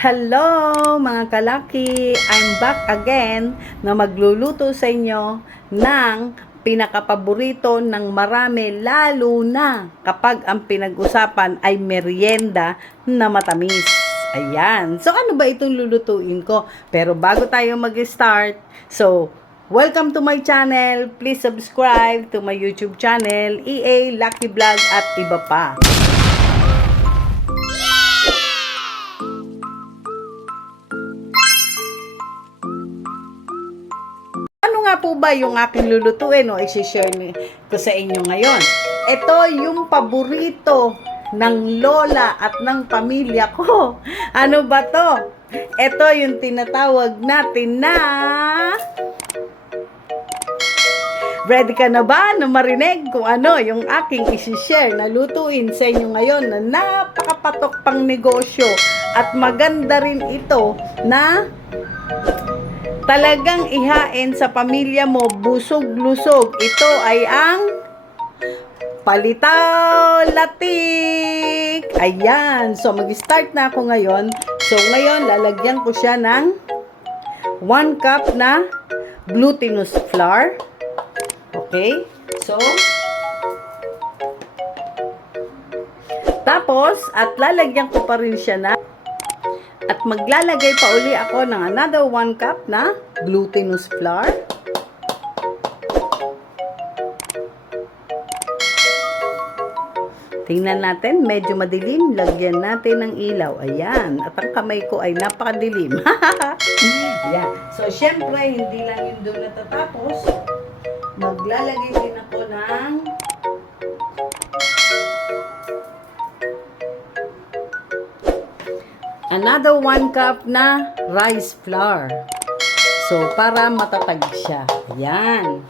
Hello mga kalaki! I'm back again na magluluto sa inyo ng pinakapaborito ng marami lalo na kapag ang pinag-usapan ay merienda na matamis. Ayan. So ano ba itong lulutuin ko? Pero bago tayo mag-start, so welcome to my channel. Please subscribe to my YouTube channel, EA Lucky Vlog at iba pa. Po ba yung aking lulutuin o isi-share ko sa inyo ngayon? Ito yung paborito ng lola at ng pamilya ko. Ano ba to? Ito yung tinatawag natin na... Ready ka na ba na marinig kung ano yung aking isi-share na lutuin sa inyo ngayon na napakapatok pang negosyo at maganda rin ito na talagang ihain sa pamilya mo busog-lusog. Ito ay ang palitaw latik. Ayan. So, mag-start na ako ngayon. So, ngayon, lalagyan ko siya ng 1 cup na glutinous flour. Okay? So, tapos, at lalagyan ko pa rin siya na at maglalagay pa uli ako ng another 1 cup na glutinous flour. Tingnan natin, medyo madilim. Lagyan natin ng ilaw. Ayan. At ang kamay ko ay napakadilim. Ayan. So, syempre, hindi lang yun doon natatapos. Maglalagay din ako ng another 1 cup na rice flour. So, para matatag siya. Ayan.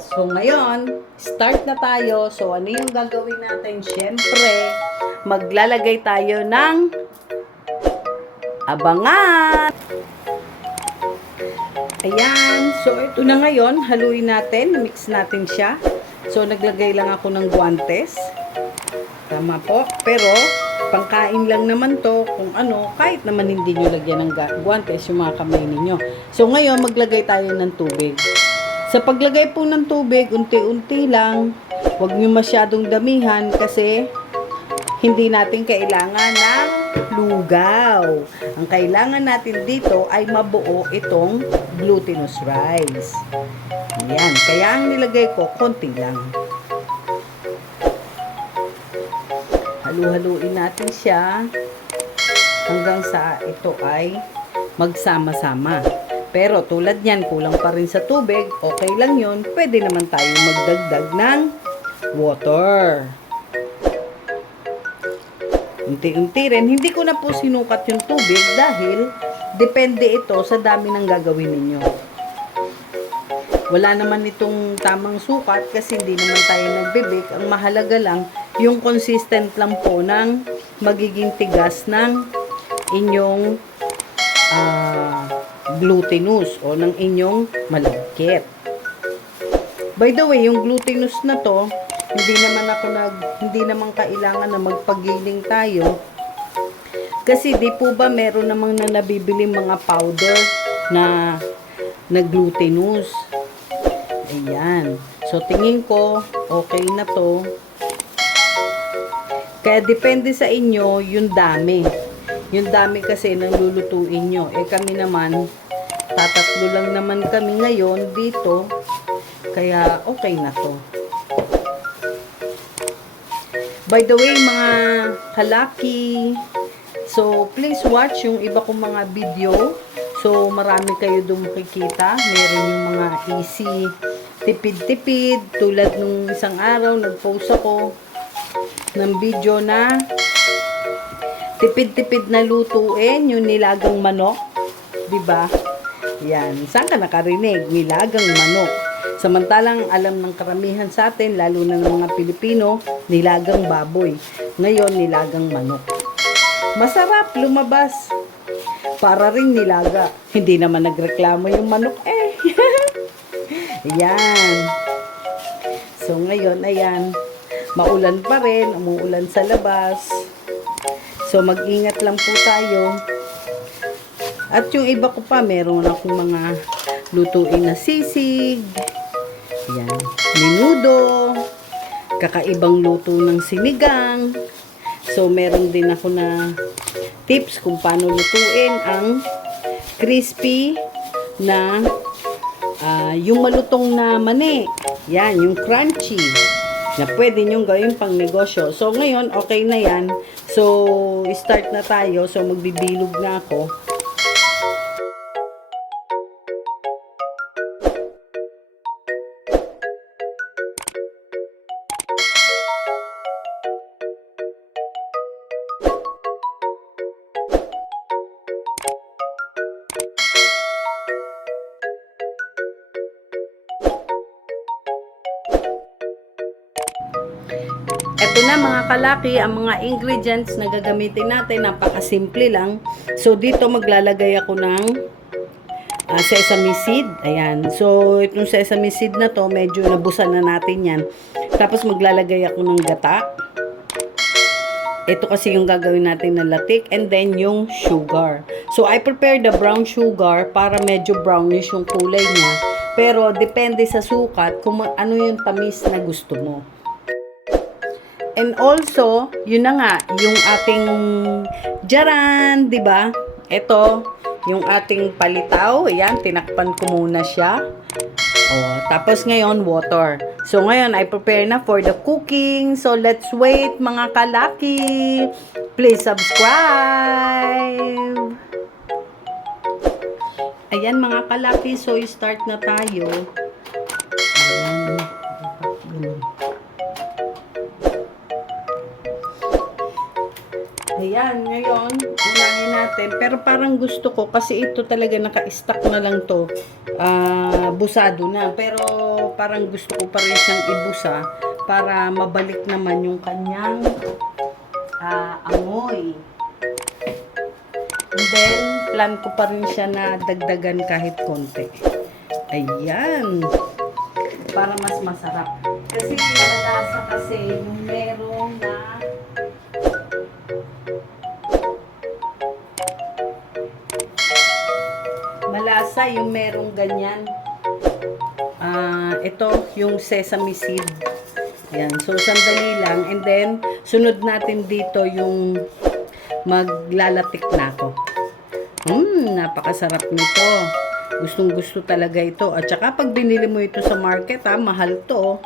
So, ngayon, start na tayo. So, ano yung gagawin natin? Siyempre, maglalagay tayo ng abangan. Ayan. So, ito na ngayon. Haluin natin. Mix natin siya. So, naglagay lang ako ng guantes. Tama po. Pero, pangkain lang naman to kung ano, kahit naman hindi nyo lagyan ng guantes yung mga kamay ninyo. So, ngayon, maglagay tayo ng tubig. Sa paglagay po ng tubig, unti-unti lang. Huwag nyo masyadong damihan kasi hindi natin kailangan ng lugaw. Ang kailangan natin dito ay mabuo itong glutinous rice. Ayan. Kaya ang nilagay ko, konti lang. Halu-haluin natin siya hanggang sa ito ay magsama-sama. Pero tulad niyan, kulang pa rin sa tubig, okay lang yun. Pwede naman tayo magdagdag ng water. Unti-unti rin. Hindi ko na po sinukat yung tubig dahil depende ito sa dami ng gagawin ninyo. Wala naman itong tamang sukat kasi hindi naman tayo nagbe-bake. Ang mahalaga lang, yung consistent lang po ng magiging tigas ng inyong ah, glutinous o ng inyong malagkit. By the way, yung glutinous na to, hindi naman ako nag hindi naman kailangan na magpagiling tayo. Kasi di po ba meron namang na nabibili mga powder na na glutinous. Ayan. So tingin ko okay na to. Kaya depende sa inyo yung dami. Yung dami kasi ng lulutuin nyo. Eh kami naman, tatatlo lang naman kami ngayon dito. Kaya okay na to. By the way, mga kalaki, so please watch yung iba kong mga video. So marami kayo doon makikita. Meron yung mga easy tipid-tipid. Tulad nung isang araw, nag-post ako ng video na tipid-tipid na lutuin, yung nilagang manok. 'Di ba? Yan. Saan ka nakarinig? Nilagang manok. Samantalang alam ng karamihan sa atin, lalo na ng mga Pilipino, nilagang baboy. Ngayon, nilagang manok. Masarap lumabas. Para rin nilaga. Hindi naman nagreklamo yung manok eh. Ayan. So ngayon, ayan. Maulan pa rin, umuulan sa labas. So mag-ingat lang po tayo At yung iba ko pa, meron akong mga lutuin na sisig. Yan. Menudo. Kakaibang luto ng sinigang. So, meron din ako na tips kung paano lutuin ang crispy na yung malutong na mani. Yan, yung crunchy na pwede nyong gawin pang negosyo. So, ngayon, okay na yan. So, start na tayo. So, magbibilog na ako. Mga kalaki, ang mga ingredients na gagamitin natin, napakasimple lang. So dito maglalagay ako ng ah, sesame seed. Ayan. So itong sesame seed na to, medyo nabusan na natin yan. Tapos maglalagay ako ng gata. Ito kasi yung gagawin natin na latik and then yung sugar. So I prepare the brown sugar para medyo brownish yung kulay niya. Pero depende sa sukat kung ano yung tamis na gusto mo. And also, yun na nga, yung ating jaran, di ba? Ito, yung ating palitaw. Ayan, tinakpan ko muna siya. Oh, tapos ngayon, water. So, ngayon, I prepare na for the cooking. So, let's wait, mga kalaki. Please subscribe. Ayan, mga kalaki. So, start na tayo. Ayan. Ayan, ngayon, unahin natin. Pero parang gusto ko, kasi ito talaga naka-stack na lang to. Ah, busado na. Pero parang gusto ko pa rin siyang ibusa para mabalik naman yung kanyang ah, amoy. And then, plan ko pa rin siya na dagdagan kahit konti. Ayan. Para mas masarap. Kasi malasa kasi yung merong malasa yung merong ganyan. Ah, ito yung sesame seed. Yan. So, sandali lang. And then, sunod natin dito yung maglalatik na ako. Hmm, napakasarap nito. Gustong gusto talaga ito. At saka pag binili mo ito sa market, ha, mahal to.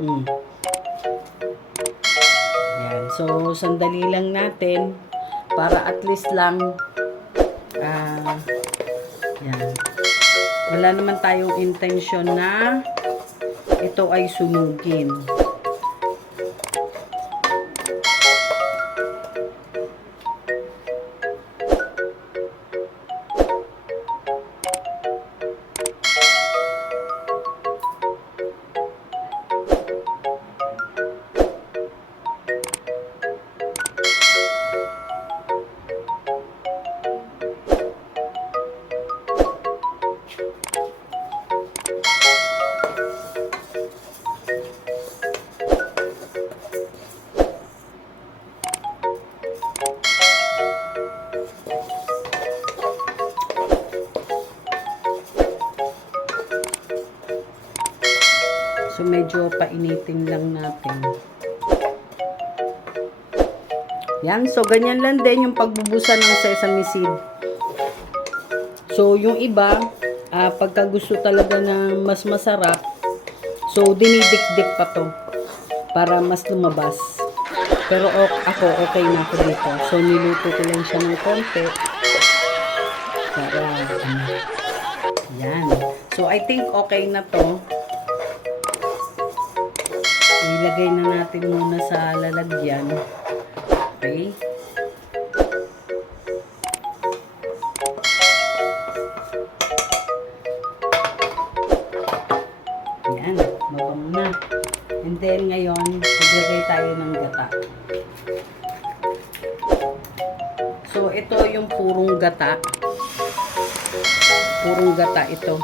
Hmm. Yan. So, sandali lang natin para at least lang ah, yan. Wala naman tayong intention na ito ay sunugin. Painitin lang natin. Yan. So, ganyan lang din yung pagbubusan ng sesame seed. So, yung iba, ah, pagka gusto talaga na mas masarap, so, dinidikdik pa to para mas lumabas. Pero ok, ako, okay na ako dito. So, niluto ko lang siya ng konti. Para, ano, yan. So, I think okay na to. Ilagay na natin muna sa lalagyan. Okay. Yan, mabango na. And then ngayon, maglagay tayo ng gata. So, ito yung purong gata. Purong gata ito.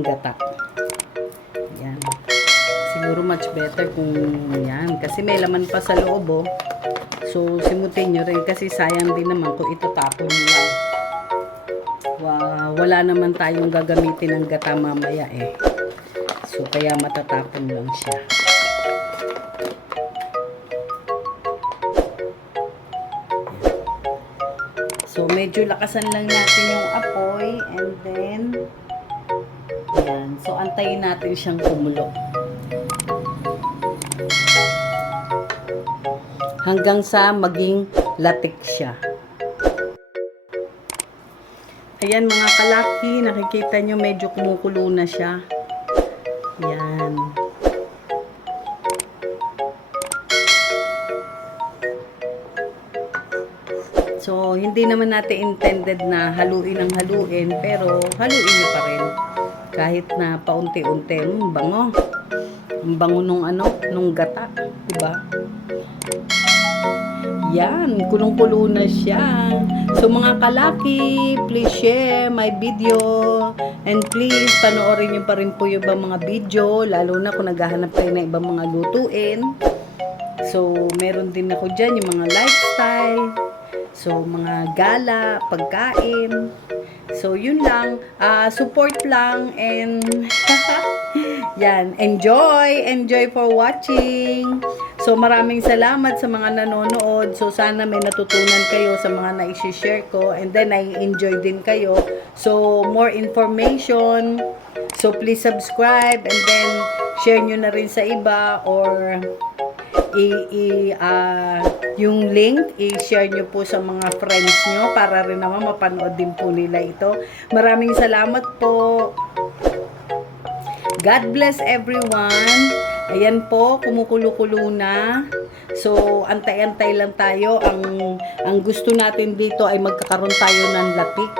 O kakang gata. Yan. Siguro much better kung yan. Kasi may laman pa sa loob, oh. So, simutin nyo rin kasi sayang din naman kung ito tapon lang. Wa- wala naman tayong gagamitin ng gata mamaya eh. So, kaya matatapon lang siya. So, medyo lakasan lang natin yung apoy and then yan. So, antayin natin siyang kumulo. Hanggang sa maging latik siya. Ayan mga kalaki, nakikita nyo medyo kumukulo na siya. Yan. So, hindi naman natin intended na haluin ang haluin, pero haluin nyo pa rin. Kahit na paunti-unti, mm, bango. Ang bango nung ano, nung gata, diba? Yan, kulong-kulo na siya. So mga kalaki, please share my video. And please, panoorin nyo pa rin po yung ibang mga video, lalo na kung naghahanap kayo ng ibang mga lutuin. So, meron din ako dyan yung mga lifestyle. So, mga gala, pagkain. So, yun lang. Ah, support lang and yan, enjoy! Enjoy for watching! So, maraming salamat sa mga nanonood. So, sana may natutunan kayo sa mga na-share ko. And then, I-enjoy din kayo. So, more information. So, please subscribe and then share nyo na rin sa iba or i, i ah, yung link i-share nyo po sa mga friends nyo para rin naman mapanood din po nila ito. Maraming salamat po. God bless everyone. Ayan po, kumukulo-kulo na. So, antay-antay lang tayo. Ang, ang gusto natin dito ay magkakaroon tayo ng latik.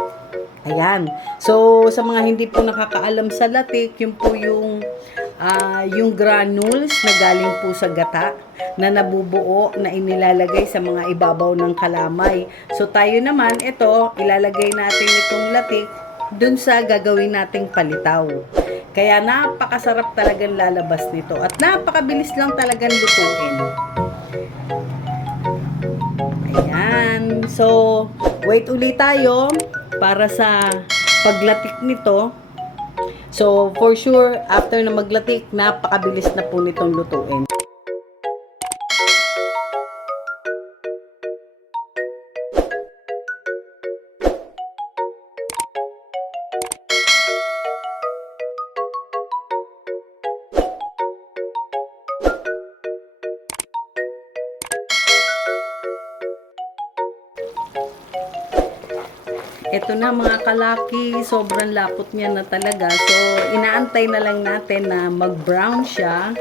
Ayan. So, sa mga hindi po nakakaalam sa latik, yun po yung, ah, yung granules na galing po sa gata na nabubuo na inilalagay sa mga ibabaw ng kalamay. So, tayo naman, ito, ilalagay natin itong latik dun sa gagawin nating palitaw. Kaya napakasarap talagang lalabas nito at napakabilis lang talagang lutuin. Ayan. So, wait ulit tayo para sa paglatik nito. So, for sure, after na maglatik, napakabilis na po nitong lutuin. Ito na mga kalaki, sobrang lapot niya na talaga. So, inaantay na lang natin na mag-brown siya.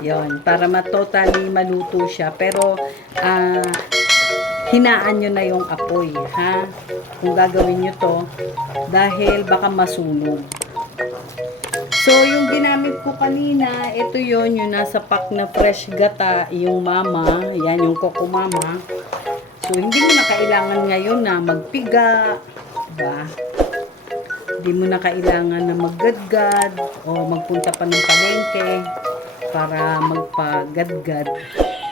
Yon, para ma-totally maluto siya. Pero, ah, hinaan nyo na yung apoy, ha? Kung gagawin nyo to, dahil baka masunog. So, yung ginamit ko kanina, ito yon yung nasa pack na fresh gata, yung mama, yan, yung coco mama. So, hindi mo na kailangan ngayon na magpiga, diba? Hindi mo na kailangan na maggadgad o magpunta pa ng palengke para magpagadgad.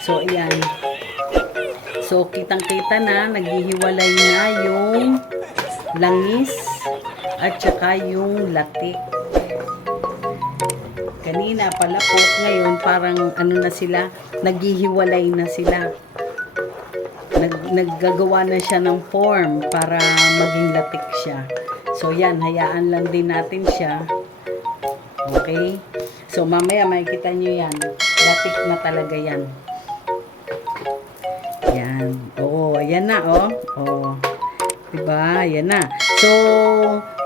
So, ayan. So, kitang-kita na, naghihiwalay na yung langis at saka yung latik. Kanina palapot, ngayon parang ano na sila, naghihiwalay na sila nag, naggagawa na siya ng form para maging latik siya. So, yan, hayaan lang din natin siya. Okay? So, mamaya makikita nyo yan. Latik na talaga yan. Yan. Oo, yan na, oh. Oh. Diba? Yan na. So,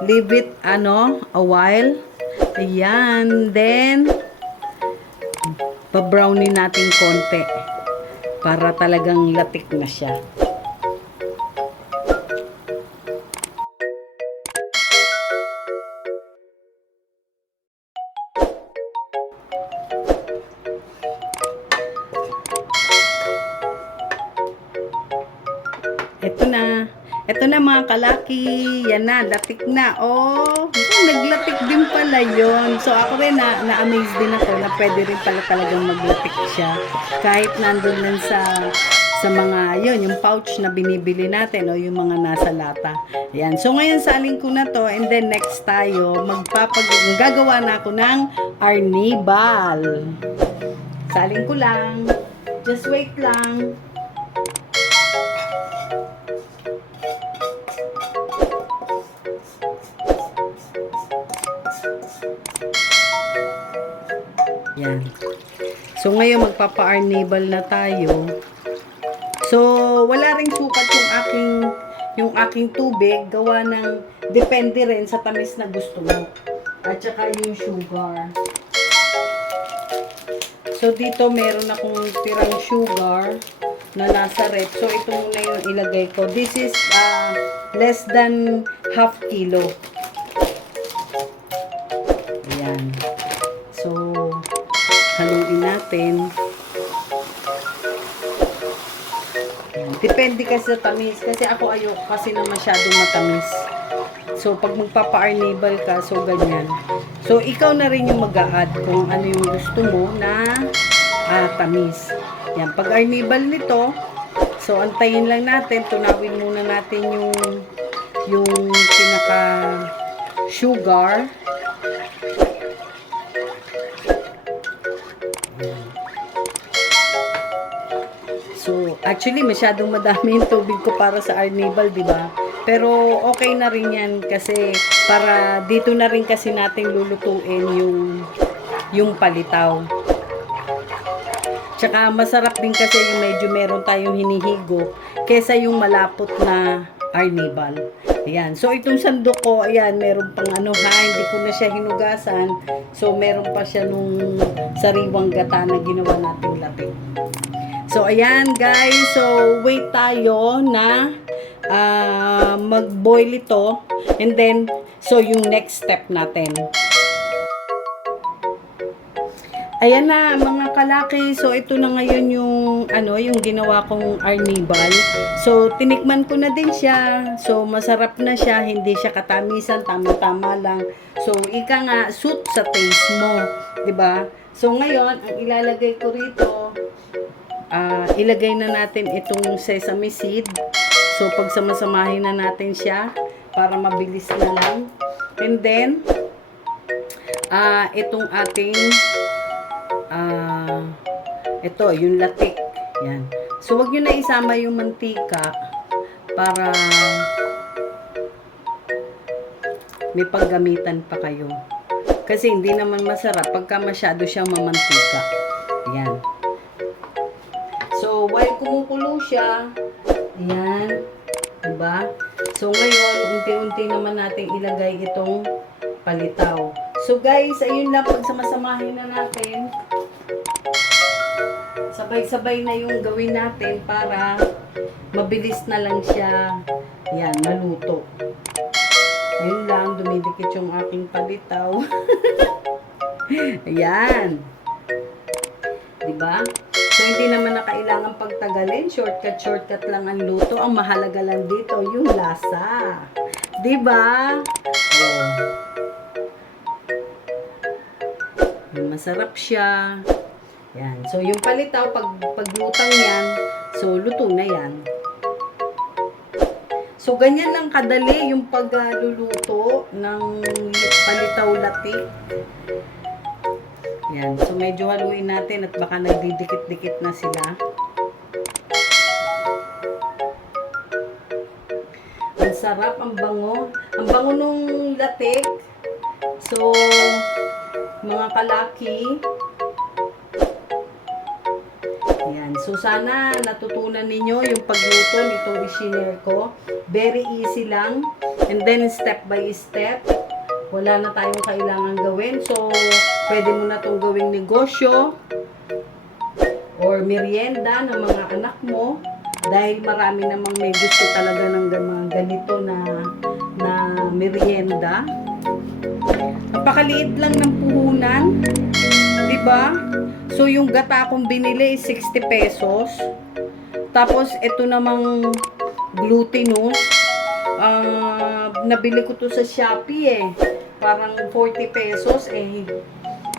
leave it, ano, a while. Ayan. Then, pa-brownie natin konti para talagang latik na siya. Ito na. Ito na mga kalaki. Yan na, latik na. Oh, naglatik din pala yon. So ako rin na, na-amaze din ako na pwede rin pala talagang maglatik siya. Kahit nandun lang sa sa mga yon yung pouch na binibili natin o yung mga nasa lata. Yan. So ngayon saling ko na to and then next tayo magpapag gagawa na ako ng arnibal. Saling ko lang. Just wait lang. Yan. So ngayon magpapa-arnibal na tayo. So wala ring sukat yung aking yung aking tubig gawa ng depende rin sa tamis na gusto mo. At saka yung sugar. So dito meron akong tirang sugar na nasa rep. So ito muna yung ilagay ko. This is uh, less than half kilo. Natin. Depende kasi sa tamis. Kasi ako ayoko kasi na masyadong matamis. So, pag magpapa-arnibal ka, so ganyan. So, ikaw na rin yung mag add kung ano yung gusto mo na ah, tamis. Yan. Pag arnibal nito, so antayin lang natin, tunawin muna natin yung yung pinaka sugar. So, actually, masyadong madami yung tubig ko para sa arnibal, di ba? Pero, okay na rin yan kasi para dito na rin kasi natin lulutuin yung, yung palitaw. Tsaka, masarap din kasi yung medyo meron tayong hinihigo kesa yung malapot na arnibal. Ayan. So, itong sandok ko, ayan, meron pang ano ha, hindi ko na siya hinugasan. So, meron pa siya nung sariwang gata na ginawa nating lapit. So, ayan guys. So, wait tayo na ah, mag-boil ito. And then, so yung next step natin. Ayan na mga kalaki. So, ito na ngayon yung ano, yung ginawa kong arnibal. So, tinikman ko na din siya. So, masarap na siya. Hindi siya katamisan. Tama-tama lang. So, ika nga, suit sa taste mo. 'di ba So, ngayon, ang ilalagay ko rito, ah, ilagay na natin itong sesame seed. So, pagsamasamahin na natin siya para mabilis na lang. And then, ah, itong ating ah, ito, yung latik. Yan. So, wag nyo na isama yung mantika para may paggamitan pa kayo. Kasi hindi naman masarap pagka masyado siyang mamantika. Siya, ayan, diba? So, ngayon, unti-unti naman natin ilagay itong palitaw. So, guys, ayun lang, pagsamasamahin na natin, sabay-sabay na yung gawin natin para mabilis na lang siya, yan, maluto. Yun lang, dumidikit yung aking palitaw. ayan. Diba? So, hindi naman na kailangan pagtagalin. Shortcut, shortcut lang ang luto. Ang mahalaga lang dito, yung lasa. Diba? Oh. Masarap siya. Yan. So, yung palitaw, pag paglutang yan, so, luto na yan. So, ganyan lang kadali yung pagluluto ng palitaw latik. Yan. So, medyo haluin natin at baka nagdidikit-dikit na sila. Ang sarap, ang bango. Ang bango nung latik. So, mga kalaki. Yan. So, sana natutunan ninyo yung pagluto nitong isinare ko. Very easy lang. And then, step by step wala na tayong kailangan gawin. So, pwede mo na itong gawing negosyo or merienda ng mga anak mo dahil marami namang may gusto talaga ng ganito na na merienda. Napakaliit lang ng puhunan. 'Di ba? So, yung gata kong binili is 60 pesos. Tapos, ito namang glutinous ah, nabili ko to sa Shopee eh. Parang 40 pesos eh.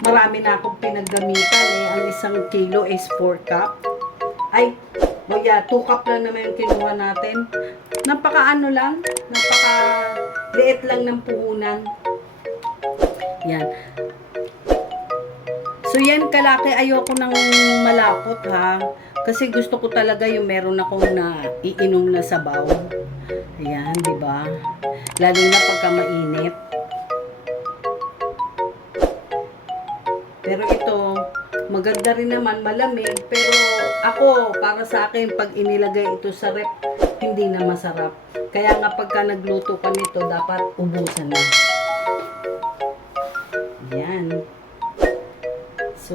Marami na akong pinaggamitan eh. Ang isang kilo is 4 cup. Ay, oh yeah, 2 cup lang naman yung kinuha natin. Napaka ano lang, napaka liit lang ng puhunan. Yan. So yan kalaki, ayoko nang malapot ha. Kasi gusto ko talaga yung meron akong na iinom na sabaw. Ayan, di ba? Lalo na pagka mainit. Pero ito, maganda rin naman, malamig. Pero ako, para sa akin, pag inilagay ito sa rep, hindi na masarap. Kaya nga pagka nagluto ka nito, dapat ubusan na. Yan. So,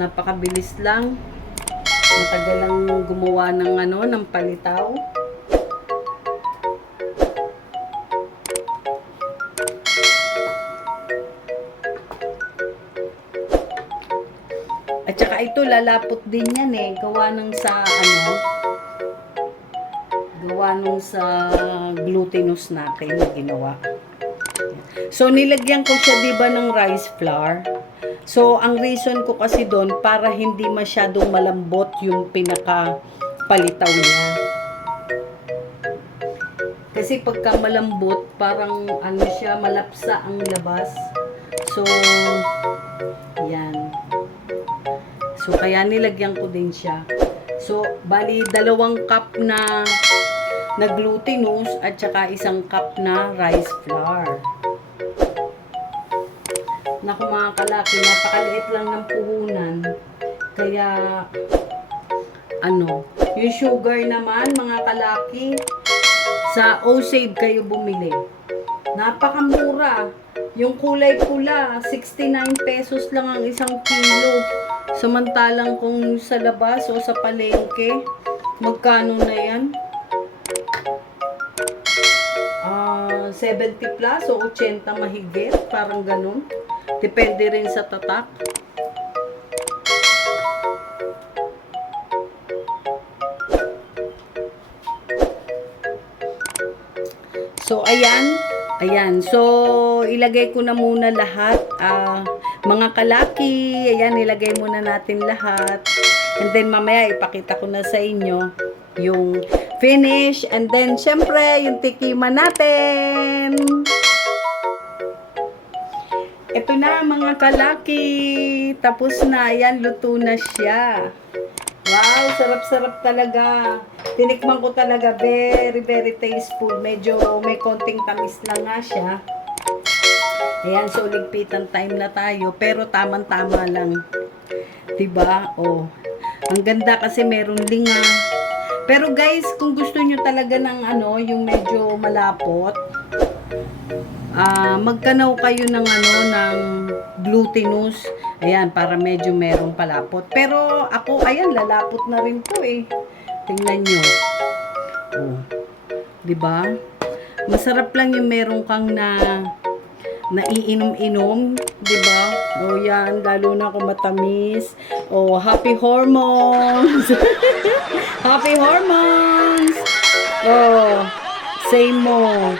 napakabilis lang. Matagal lang gumawa ng ano, ng palitaw. Lalapot din yan eh. Gawa ng sa ano, gawa nung sa glutinous natin na ginawa. So, nilagyan ko siya, di ba, ng rice flour. So, ang reason ko kasi doon, para hindi masyadong malambot yung pinaka palitaw niya. Kasi pagka malambot, parang ano siya, malapsa ang labas. So, yan. So, kaya nilagyan ko din siya. So, bali, dalawang cup na na glutinous at saka isang cup na rice flour. Naku mga kalaki, napakaliit lang ng puhunan. Kaya, ano, yung sugar naman mga kalaki, sa O-Save kayo bumili. Napakamura. Yung kulay pula, 69 pesos lang ang isang kilo. Samantalang kung sa labas o sa palengke, magkano na yan? Ah, 70 plus o 80 mahigit, parang ganun. Depende rin sa tatak. So, ayan. Ayan. So, ilagay ko na muna lahat. Ah, mga kalaki, ayan, ilagay muna natin lahat. And then, mamaya, ipakita ko na sa inyo yung finish. And then, syempre, yung tikiman natin. Ito na, mga kalaki. Tapos na. Ayan, luto na siya. Wow, sarap-sarap talaga. Tinikman ko talaga, very, very tasteful. Medyo may konting tamis lang nga siya. Ayan, so ligpitan time na tayo. Pero tamang-tama lang. 'Di ba? Oh. Ang ganda kasi meron linga. Pero guys, kung gusto nyo talaga ng ano, yung medyo malapot, ah magkanaw kayo ng ano, ng glutinous. Ayan, para medyo merong palapot. Pero ako, ayan, lalapot na rin to eh. Tingnan nyo. Oh. 'Di ba? Masarap lang yung meron kang na naiinom-inom, 'di ba? Oh, yan, lalo na kung matamis. Oh, happy hormones. happy hormones. Oh, same mo.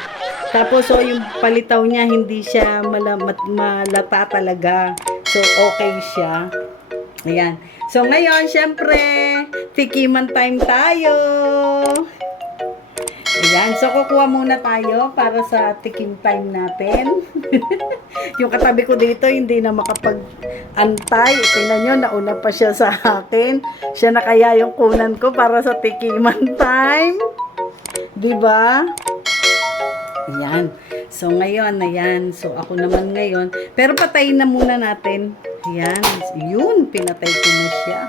Tapos, oh, yung palitaw niya, hindi siya mala, mat, malata talaga. So, okay siya. Ayan. So, ngayon, syempre, tikiman time tayo. Ayan. So, kukuha muna tayo para sa tikim time natin. yung katabi ko dito, hindi na makapag-antay. Tingnan nyo, nauna pa siya sa akin. Siya na kaya yung kunan ko para sa tikiman time. 'Di ba? Ayan. So, ngayon, ayan. So, ako naman ngayon. Pero patayin na muna natin. Ayan. Yun, pinatay ko na siya.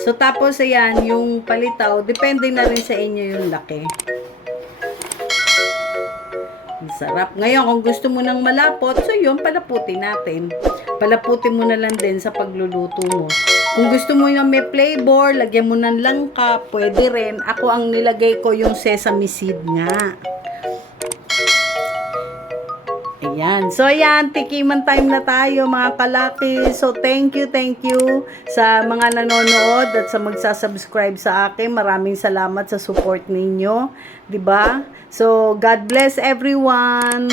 So, tapos, ayan, yung palitaw, depende na rin sa inyo yung laki. Ang sarap. Ngayon, kung gusto mo ng malapot, so yun, palaputin natin. Palaputin mo na lang din sa pagluluto mo. Kung gusto mo yung may flavor, lagyan mo ng langka, pwede rin. Ako ang nilagay ko yung sesame seed nga. Yan. So, yan. Tikiman time na tayo, mga kalaki. So, thank you, thank you sa mga nanonood at sa magsasubscribe sa akin. Maraming salamat sa support ninyo. ba? So, God bless everyone.